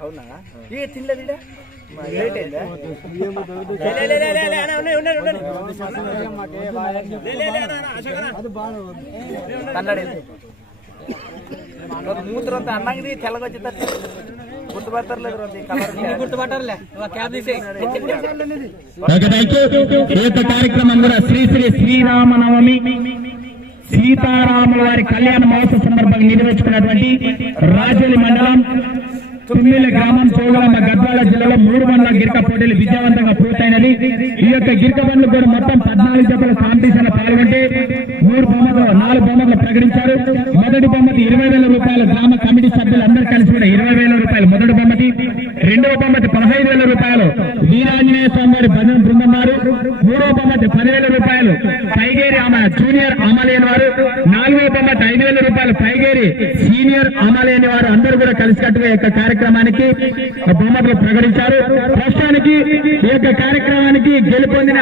అవునా ఏ తినలేదు లేట్ అయిందా? లే, లే, లే, లే, కార్యక్రమం కూడా శ్రీ శ్రీ శ్రీరామనవమి సీతారాముల వారి కళ్యాణ మహోత్సవ సందర్భంగా నిర్వహించుకున్నటువంటి రాజోలి మండలం తుమ్మిల గ్రామం చోగలమ్మ గద్వాల జిల్లాలో మూడు వందల గిరిక పోటీలు విజయవంతంగా పూర్తయినది. ఈ యొక్క గిరిక బండ్లు కూడా మొత్తం పద్నాలుగు జతల కాంపిటీషన్ పాల్గొంటే మూడు బొమ్మలు నాలుగు బొమ్మలు ప్రకటించారు. మొదటి బొమ్మతి ఇరవై వేల రూపాయలు గ్రామ కమిటీ సభ్యులు అందరూ కలిసి కూడా ఇరవై వేల రూపాయలు మొదటి బొమ్మతి రెండవ పదహైదు వేల రూపాయలు. వీరాంజనేయ స్వామి వారి భజన బృందం వారు మూడవ బొమ్మతి పదివేల రూపాయలు. పైగేరి ఆమె జూనియర్ అమలేని వారు. నాలుగవ బొమ్మతి ఐదు వేల రూపాయలు పైగేరి సీనియర్ అమలేని వారు. అందరూ కూడా కలిసికట్టుగా యొక్క కార్యక్రమానికి బహుమతులు ప్రకటించారు. ప్రస్తుతానికి ఈ యొక్క కార్యక్రమానికి గెలుపొందిన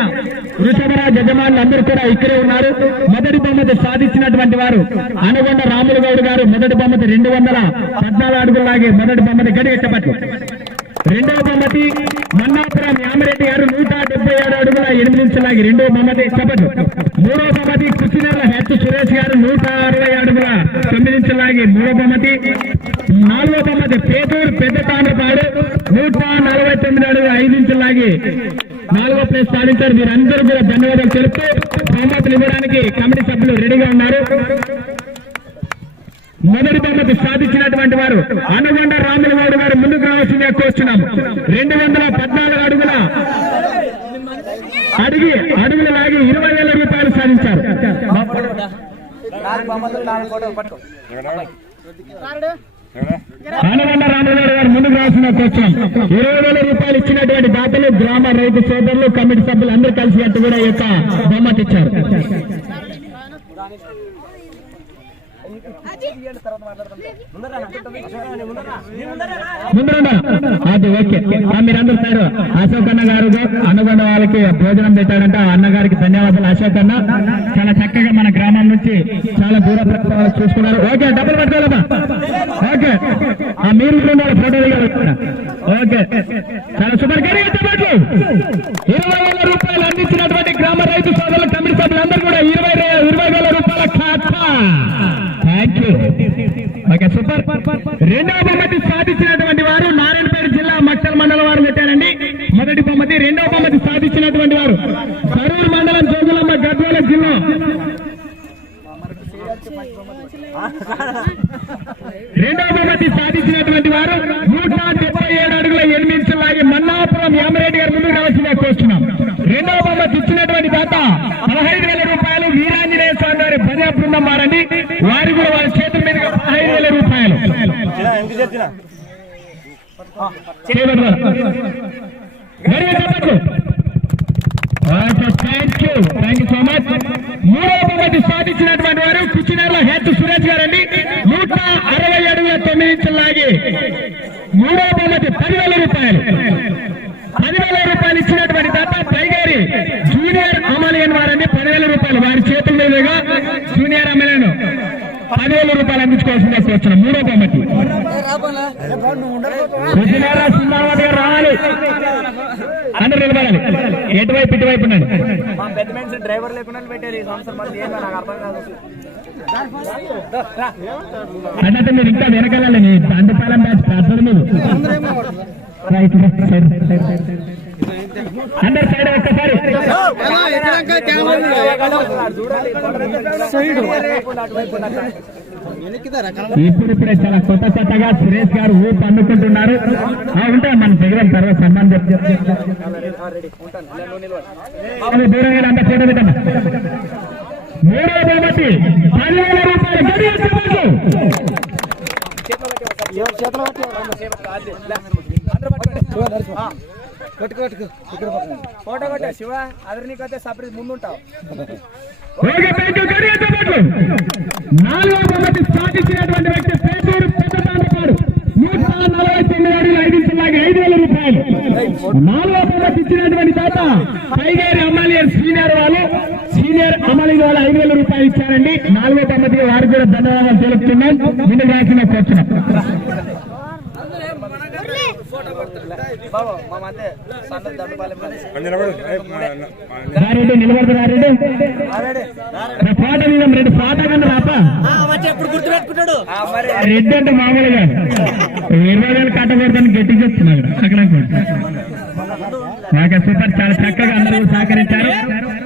వృషభరాజ్ యజమానులు అందరూ కూడా ఇక్కడే ఉన్నారు. మొదటి బహుమతి సాధించినటువంటి వారు అనుగొండ రాములు గౌడ్ గారు. మొదటి బహుమతి రెండు వందల పద్నాలుగు అడుగులాగే మొదటి బొమ్మని గడిగెట్టబట్టు. రెండవ బహుమతి మన్నాపురం యామిరెడ్డి గారు నూట డెబ్బై ఏడు అడుగుల ఎనిమిది నిమిషాలకి రెండవ బహుమతి చెప్పదు మూడవ బహుమతి కుచినర్ల హెచ్ సురేష్ గారు నూట అరవై అడుగుల తొమ్మిది నిమిషాలకి మూడవ బహుమతి నాలుగో బహుమతి పేదూరు పెద్ద తాండ్రపాడు నూట నలభై తొమ్మిది అడుగుల ఐదు నిమిషాలకి నాలుగో ప్లేస్ సాధించారు మీరందరూ కూడా ధన్యవాదాలు తెలుపుతూ బహుమతులు ఇవ్వడానికి కమిటీ సభ్యులు రెడీగా ఉన్నారు. మొదటి బహుమతి సాధించినటువంటి వారు అనుగొండ రాముల వారు గారు ముందుకు రావాల్సిందిగా కోరుచున్నాము రెండు వందల పద్నాలుగు అడుగుల అడిగి అడుగులు లాగి ఇరవై వేల రూపాయలు సాధించారు. నాలుగు బొమ్మలు అనుగొండ రాముల గారు ముందుకు రావాల్సిందిగా కోరుచున్నాం. ఇరవై వేల రూపాయలు ఇచ్చినటువంటి దాతలు గ్రామ రైతు సోదరులు కమిటీ సభ్యులు అందరూ కలిసినట్టు కూడా ఈ యొక్క బహుమతి ఇచ్చారు ముందరండి అది ఓకే ఆ, మీరందరూ సార్ అశోక్ అన్న గారు అనుగొండ వాళ్ళకి భోజనం పెట్టాడంట అన్నగారికి ధన్యవాదాలు అశోక్ అన్న చాలా చక్కగా మన గ్రామం నుంచి చాలా దూర చూసుకున్నారు ఓకే డబ్బులు పట్టుకోవాలమ్మా ఓకే ఆ మీరు కూడా ఫోటో దిగారు ఓకే చాలా సూపర్ గారి ఇరవై వేల రూపాయలు అందించినటువంటి గ్రామ రైతు సోదరుల కమిటీ సభ్యులందరూ కూడా ఇరవై ఇరవై వేల రూపాయల ఖాతా థ్యాంక్ యూ ఓకే సూపర్ రెండవ బహుమతి సాధించినటువంటి వారు నారాయణపేట జిల్లా మట్టల్ మండలం వారు పెట్టారండి. మొదటి బహుమతి రెండవ బహుమతి సాధించినటువంటి వారు కరూరు మండలం జోగులమ్మ గద్వాల జిల్లా. రెండవ బహుమతి సాధించినటువంటి వారు నూట డెబ్బై ఏడు అడుగుల ఎనిమిది లాగే మన్నాపురం యామరెడ్డి గారు ముందుకు రావాల్సిందిగా కోరుతున్నాం రెండవ బహుమతి ఇచ్చినటువంటి దాత పదహైదు వేల రూపాయలు వీరాంజనేయ స్వామి వారి భజన బృందం మారండి వారి కూడా వారి చేతుల మీదుగా పదహైదు వేల రూపాయలు. ఎంత సాధించినటువంటి వారు కుచినేర్ల హెడ్ సురేష్ గారండి. నూట అరవై అడుగుల తొమ్మిది ఇంచులు లాగి మూడవ బహుమతి పదివేల రూపాయలు పదివేల రూపాయలు ఇచ్చినటువంటి దాత పైగారి జూనియర్ అమలియన్ వారండి పదివేల రూపాయలు వారి చేతుల మీదుగా జూనియర్ అమలియన్ పదివేల రూపాయలు అందించుకోవాల్సిందే వచ్చిన మూడో కుచినేర సుందరవతి గారు రావాలి. అందరూ నిలబడాలి. ఎటువైపు ఇటువైపు మనిషి డ్రైవర్ లేకుండా అన్నట్టు మీరు ఇంకా వెనకాలండి మీ దండపాలెం బ్యాచ్ మీరు. అందరు సైడ్ ఒక్కసారి ఇప్పుడిప్పుడే చాలా కొత్త కొత్తగా సురేష్ గారు ఊపు అందుకుంటున్నారు ఉంటే మన దగ్గర తర్వాత సన్మానం చెప్తారు దూరంగా అంత ఫోటో పెట్టండి మూడో బహుమతి పదివేల రూపాయలు చేతులు చెప్పండి ఫోటో కొట్ట శివ. అదర్ నీకైతే సపరేట్ ముందుంటావు. నాలుగో బహుమతి సాధించినటువంటి వ్యక్తి నూట నలభై తొమ్మిది అడుగులు ఐదు ఇంచులాగా ఐదు వేల రూపాయలు. నాలుగో బహుమతి ఇచ్చినటువంటి తాత పైగారి ఎమ్మెల్యే సీనియర్ వాళ్ళు. వాళ్ళు ఐదు వేల రూపాయలు ఇచ్చారండి. నాలుగో తొమ్మిది వారికి కూడా ధన్యవాదాలు తెలుపుతున్నాం. ముందు రాసిన వచ్చిన రెడ్డి అంటే మామూలుగా. ఇరవై వేలు కట్టకూడదని గట్టి చెప్తున్నాడు అక్కడ నాకు సూపర్ చాలా చక్కగా అందరూ సహకరించారు.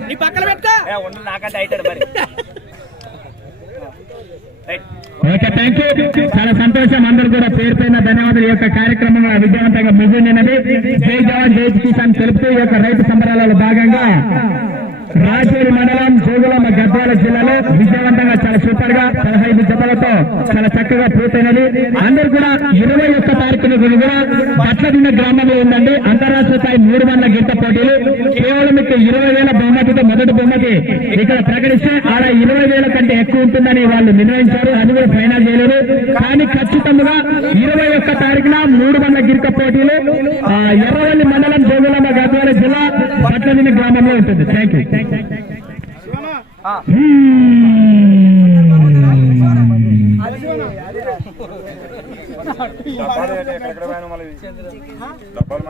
నీ పక్కన పెట్టుకో. ఏ, ఉండు నాకంటే అయితాడు మరి రైట్. ఓకే థ్యాంక్ యూ చాలా సంతోషం. అందరూ కూడా పేరు పైన ధన్యవాదాలు. ఈ యొక్క కార్యక్రమం విజయవంతంగా ముగిసినది జై జవాన్ జై కిసాన్ తెలుపుతూ ఈ యొక్క రైతు సంబరాలలో భాగంగా రాజూరు మండలం జోగులమ్మ గద్వాల జిల్లాలో విజయవంతంగా చాలా సూపర్గా పదహైదు జతలతో చాలా చక్కగా పూర్తయినది. అందరు కూడా ఇరవై ఒక్క తారీఖున కూడా పట్లదిన్న గ్రామంలో ఉందండి. అంతరాష్ట్ర స్థాయి మూడు వందల గిట్ట పోటీలు. కేవలం ఇక్కడ ఇరవై వేల బహుమతితో మొదటి బహుమతి ఇక్కడ ప్రకటిస్తే ఆడ ఇరవై ఎక్కువ ఉంటుందని వాళ్ళు నిర్ణయించారు అది కూడా ఫైనల్ చేయలేదు కానీ ఖచ్చితంగా ఇరవై ఒక్క తారీఖున మూడు వందల గిరిక పోటీలు ఆ, ఎర్రవల్లి మండలం జోగులమ్మ గద్వాల జిల్లా పట్లదిన్న గ్రామంలో ఉంటుంది థ్యాంక్ యూ. డబ్బాలు